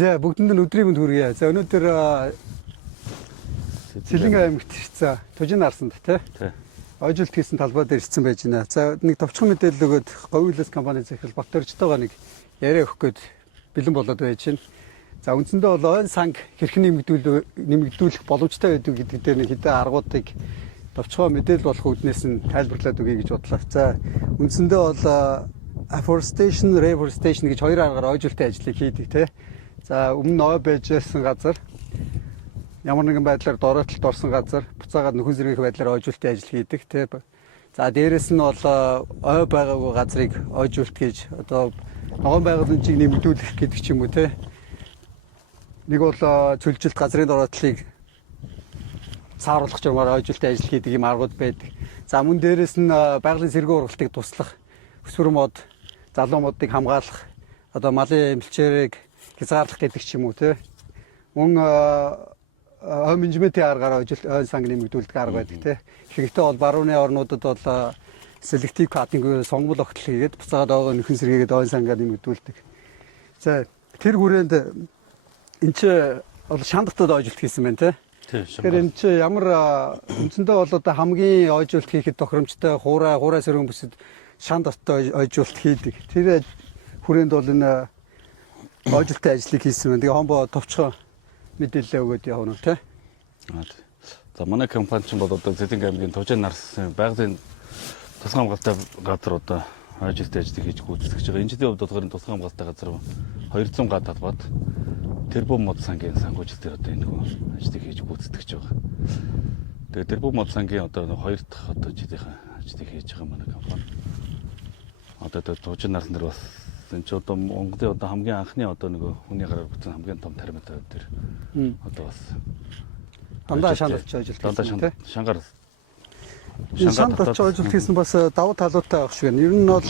За бүгдэнд нь өдрийн мэнд хүргэе. За өнөөдөр Сэлэнг аймагт ирсэн. Тужин арсанд тий. Ойжилт хийсэн талбай дээр ирсэн байж байна. За нэг товчхон мэдээлэл өгөөд Говьлес компани захирал Батөрчтойгоо нэг яриа өгөх гээд бэлэн болоод байж байна. За үндсэндээ бол ойн санг хэрхэн нэмэгдүүлэх боломжтой байдаг гэдэг дээр нэг хэдэн аргуудыг товчхон мэдээлэл болох үүднээс нь тайлбарлаад өгье гэж бодлоо. За үндсэндээ бол afforestation, reforestation гэж хоёр аргаар ойжилтын ажлыг хийдэг тий. За өмнө ой байж байсан газар ямар нэгэн байдлаар дороотолд орсон газар буцаагаад нөхөн зэргийх байдлаар ойжуулалтын ажил хийдэг тий. За дээрэс нь бол ой байгаагүй газрыг ойжуулалт гэж одоо ногоон байгууламжийг нэмэгдүүлэх гэдэг ч юм уу тий. Нэг бол цөлжилт газрын дороотлыг сааруулах журмаар ойжуулалтын ажил хийдэг юм аргууд байдаг. За мөн дээрэс нь байгалийн сэргэн ургалтыг туслах, өсвөр мод, залуу модыг хамгаалах, одоо малын эмчээрийг хязгаарлах гэдэг ч юм уу тий. Мөн ой менежментийн аргаар ойн санг нэмэгдүүлдэг арга байдаг тий. Ихэнхдээ бол барууны орнуудад бол селектив катинг сонгол огтл хийгээд буцаагаад ойгоо нөхөн сэргээгээд ойн сангаа нэмэгдүүлдэг. За тэр хүрээнд энэ ч бол шандартад ойжилт хийсэн байна тий. Тэгэхээр энэ ч ямар үндсэндээ бол одоо хамгийн ойжилт хийхэд тохиромжтой хуурай сөргөн бүсэд шандартад ойжилт хийдэг. Тэр хүрээнд бол энэ ойжилтын ажлыг хийсэн байна. Тэгээ хомбо товчхон мэдээлэл өгөөд явна тий. За манай компани ч бол одоо Сэлэнг аймгийн Тужин нарсын байгалийн тусгай хамгаалалттай газар одоо ойжилтын ажлыг хийж гүйцэтгэж байгаа. Энэ жилийн хувьд болохоор тусгай хамгаалалттай газар 200 га талбайд тэрбум мод сангийн санхүүжилтээр одоо энэ ажлыг хийж гүйцэтгэж байгаа. Тэгээ тэрбум мод сангийн одоо хоёр дахь одоо жилийнхэн ажлыг хийж байгаа манай компани. Одоо Тужин нарсан дээр бас энэ ч одоо Монголын одоо хамгийн анхны одоо нөгөө хүний гараар бүтэн хамгийн том термитр дээр одоо бас дандаа шандарч ойжилт хийсэн тий. Шандарч ойжилт хийсэн бас давуу талуудтай байх шиг байна. Ер нь бол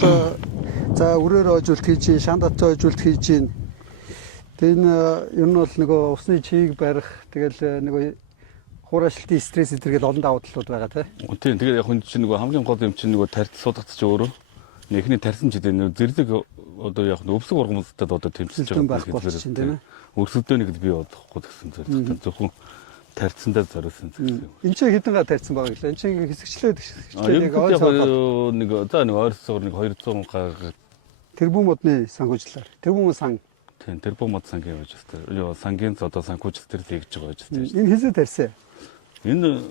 за өрөөр ойжилт хийж, шандарч ойжилт хийж. Тэгээ энэ ер нь бол нөгөө усны чийг барих тэгэл нөгөө хуурайшилтын стресс зэрэг олон давуу талууд байгаа тий. Тийм тэгээд яг хүн чинь нөгөө хамгийн гол юм чинь нөгөө тарц суудагч чи өөрөө эхний тарсан ч гэдэг зэрлэг одоо яг өвсөг ургамлалтад одоо тэмцэж байгаа. Өрсөлдөөнийг би бодохгүй гэсэн зорилготой зөвхөн тарцсандаа зориулсан гэсэн. Энд чинь хэдэн га тарцсан байгаа гэлээ. Энд чинь хэсэгчлээд нэг ойр цогор нэг 200 га тэрбум модны санхүүжилтээр. Тэрбум сан. Тийм тэрбум мод сангийн ойжилтээр. Юу сангийн одоо санхүүжилтээр хийж байгаа ойжилт. Энэ хэзээ тарьсан? Энэ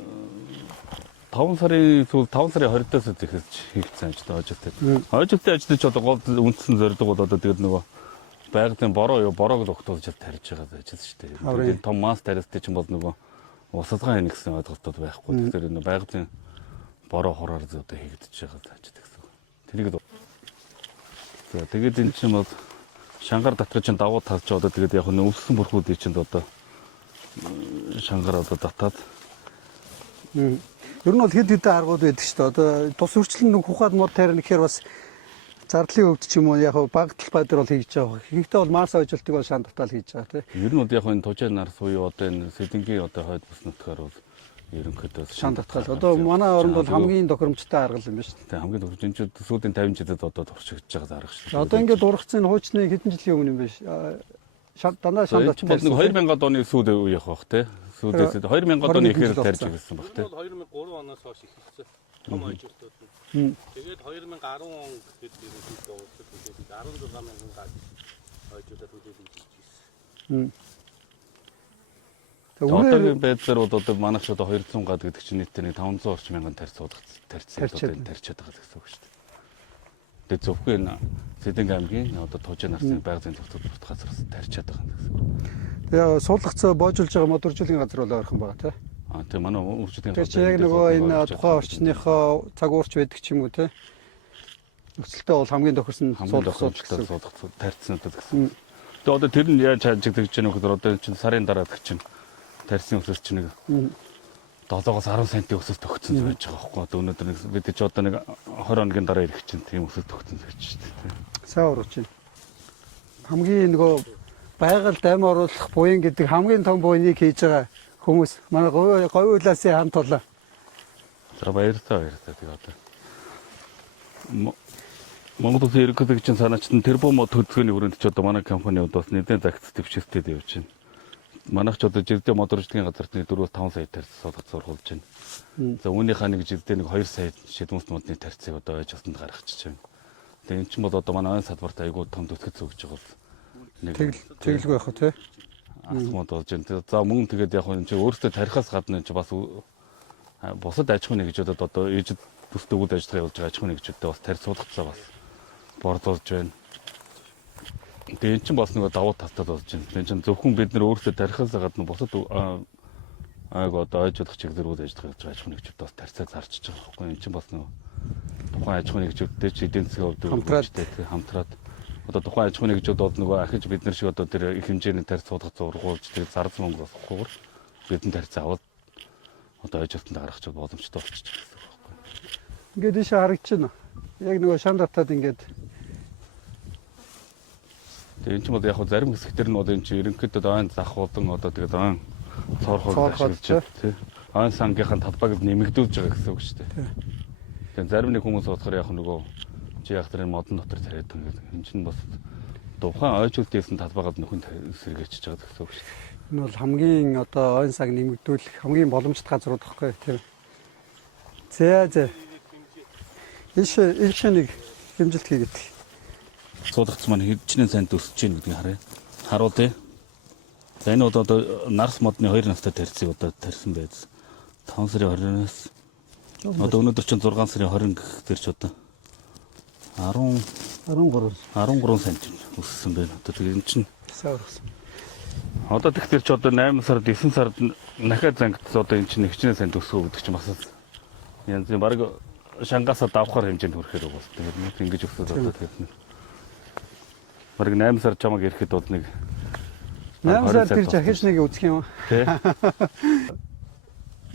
5 сарын 20-оос ихэж хийгдсэн ажил ойжилттай. Ойжилтын ажлыг ч одоо гол үндсэн зорилго бол одоо тэгээд нөгөө байгалийн бороог л огтолж тарьж байгаа ажил шүү дээ. Тэгээд том масс тариастай чинь бол нөгөө усалгаан хийнэ гэсэн ойлголтод байхгүй. Тэгэхээр энэ байгалийн бороо хороор одоо хийгдэж байгаа ажил гэсэн. Тэрийг за тэгээд энэ чинь бол шангар татгаж чинь давуу талж одоо тэгээд яг нь өвсөн бүрхүүдийн чинь одоо шангар одоо татаад ер нь бол хэд хэдэн аргууд байдаг шүү дээ. Одоо тус үрчлэн нэг ухаад мод тарина гэхээр бас зардлын хөвд ч юм уу яг баг талбай дээр бол хийж байгаа. Ихэнхдээ бол марс ойжилтыг бол шандартаал хийж байгаа тийм. Ер нь бол яг энэ Тужин нарс буюу одоо энэ Сэлэнгийн одоо хойд бүс нутгаар бол ерөнхийдөө шандартаал. Одоо манай оронд бол хамгийн тохиромжтой арга юм байна шүү дээ. Хамгийн тохиромж энэ сүүлийн 50 жилд одоо туршигдж байгаа арга шүү дээ. Одоо ингээд ургацын хуучны хэдэн жилийн өмнө юм биш. Дандаа шандартч байсан. 2000 оны сүүл үеийнх баг тийм. Сүүлээс 2000 оны ихээр тарьж ирсэн баг тийм. 2003 оноос хойш эхэлсэн. Том ойжилтууд нь. Тэгээд 2010 он гэдэг ерөнхийдөө уусдаг. 16 мянган га ойжилтууд үлдээж ирсэн. Одоогийн байдлаар бол одоо манайх одоо 200 га гэдэг чинь нийтдээ 500 орчим мянган тарьцсан одоо тарьчаад байгаа гэсэн үг шүү дээ. Тэгээд зөвхөн Сэлэнг аймгийн одоо Тужин нарсын байгалийн зөвхөн газраас тарьчаад байгаа гэсэн үг. Тэгээ суулгацаа боожулж байгаа модуржуулгын газар бол ойрхон байгаа тий. Тийм манай үржлийн газар. Тэгээ яг нөгөө энэ тухайн орчныхоо цаг уурч байдаг ч юм уу тий. Нөхцөлтөө бол хамгийн тохирсон суулгацаа тарьцсан одоо гэсэн. Тэгээ одоо тэр нь яаж хажигдаж байгаа нөхөр одоо чинь сарын дараа гэх чинь тарьсан өсөлт чинь нэг 7-оос 10 см өсөлт тогтсон байж байгаа байхгүй. Одоо өнөөдөр нэг бид ч одоо нэг 20 хоногийн дараа ирэх чинь тийм өсөлт тогтсон байж шүү дээ. Сайн урууч чинь. Хамгийн нөгөө байгаль дайм оруулах буян гэдэг хамгийн том буяныг хийж байгаа хүмүүс манай Говьлесын хамт болоо. За баяртай тэгээ одоо Монгол Улсын ерөнхийлөгчийн санаачтан тэрбум мод хөдөлгөөний хүрээнд ч одоо манай компаниуд бас нэгэн загц дэвшилтэд явж байна. Манайх ч одоо жирдээ модорждгийн газарт 4-5 сая тарьц суулгаж сургуулж байна. За үүнийхээ нэг жирдээ нэг 2 сая шидмус модны тарьцыг одоо ойж усанд гаргачихж байна. Тэгээ эн чинь бол одоо манай ойн салбарт айгүй том төсөв өгч байгаа бол нэг Тэглгүй байх тий. асмод болж байна. За мөн тэгээд яг энэ чинь өөрөөсөө тарихаас гадна энэ бас бусад аж ахуйн нэгжүүд одоо ээжид төстэй үйл ажиллагаа явуулж байгаа аж ахуйн нэгжүүдтэй бас тарьц суулгацаа бас борлуулж байна. Тэгээ эн чинь бас нэг давуу талтай болж байна. Энэ чинь зөвхөн бид нар өөрөөсөө тарихаас гадна бусад айгу одоо ойжуулах чиглэлээр үйл ажиллагаа хийж байгаа аж ахуйн нэгжүүд бас тарьцаа зарчиж байгаа байхгүй. Эн чинь бас нэг тухайн аж ахуйн нэгжүүдтэй ч эдийн засгийн хувьд хамтраад одоо тухайн аж ахуйн нэгжүүд бол нөгөө ахиж бид нар шиг одоо тэр их хэмжээний тарьц суулгах зургуулж тэгээд зарц мөнгө олохгүйгээр бидний тарьц аваад одоо ойжуултанд гаргах боломжтой болчихж байгаа гэсэн үг байхгүй. Ингээд ийш харагдчихна. Яг нөгөө шан татаад ингээд Тэгээ эн чинь бол яг хөө зарим хэсэгтэр нь бол эн чинь ерөнхийдөө ойн зах болон одоо тэгээд ойн цоорхол ашиглаж тий. Ойн сангийнхаа талбайг нэмэгдүүлж байгаа гэсэн үг шүү дээ. Тэгээд зарим нэг хүмүүс болохоор яг нөгөө чи яг тэр модон дотор тариад ингээд эн чинь бас тухайн ойжуултын талбайгаад нөхөн сэргээчж байгаа гэсэн үг шүү дээ. энэ бол хамгийн одоо ойн цаг нэмэгдүүлэх хамгийн боломжтой газрууд байхгүй тийм. За. Ийш нэг хэмжилт хийгээд. Суулгац маань хэдчнээ сайн төсөж гин гэдгийг харъя. Харуулъя. За энэ бол одоо нарс модны 2 настай тарьцыг одоо тарьсан байц. 5 сарын 20-наас одоо өнөөдөр чинь 6 сарын 20 гэх тэр ч одоо 13 см өссөн байна. Одоо тэгээ энэ чинь Саврсан. одоо тэгтэр ч одоо 8 сард 9 сард дахиад зангидсан одоо энэ чинь хичнээн сайн төсөө гэдэг чинь бас янз бүр баг шангаасаа давхар хэмжээнд хүрэхээр уус. Тэгээд ингэж өсөж одоо тэгээд баг 8 сар чамаг ирэхэд бол нэг 8 сар тэр жахиж нэг үзэх юм. тий.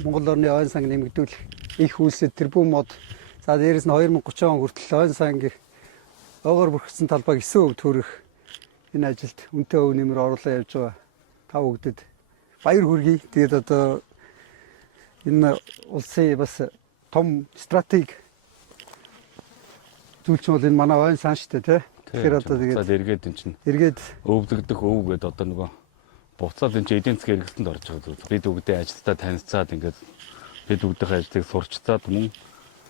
Монгол орны ойн санг нэмэгдүүлэх их үйлсэд тэрбум мод за дээрэс нь 2030 он хүртэл ойн сангийн ойгоор бүрхсэн талбайг 9% төрөх энэ ажилд үнэтэй өв нэмэр оруулаа явж байгаа. Та бүгдэд баяр хүргэе. Тэгээд одоо энэ улсын бас том стратеги зүйлч бол энэ манай ойн сан шүү дээ тий. Тэгэхээр одоо тэгээд эргээд эн чинь эргээд өвдөгдөх өв гэдэг одоо нөгөө буцаад энэ чинь эдийн засгийн хэрэгсэнд орж байгаа зүйл. Бид бүгдээ ажилдаа танилцаад ингээд бид бүгдийн ажлыг сурчцаад мөн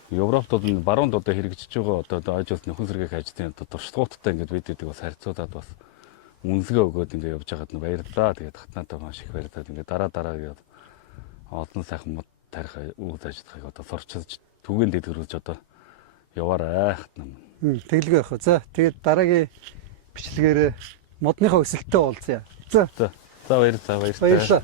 Европт бол энэ баруунд одоо хэрэгжиж байгаа одоо ойжуулт нөхөн сэргээх ажлын одоо туршлагуудтай ингээд бид эдийг бас харьцуулаад бас үнэлгээ өгөөд ингээд явж байгаад нь баярлалаа. Тэгээд хатнаатай маш их баярлалаа. Ингээд дараа гээд олон сайхан мод тарих үйл ажиллагааг одоо сурчилж түгээн дэдгэрүүлж одоо яваарай хатнаа. тэглгүй явах. За тэгээд дараагийн бичлэгээр модныхаа өсөлттэй уулзъя. За баярлалаа. баярлалаа.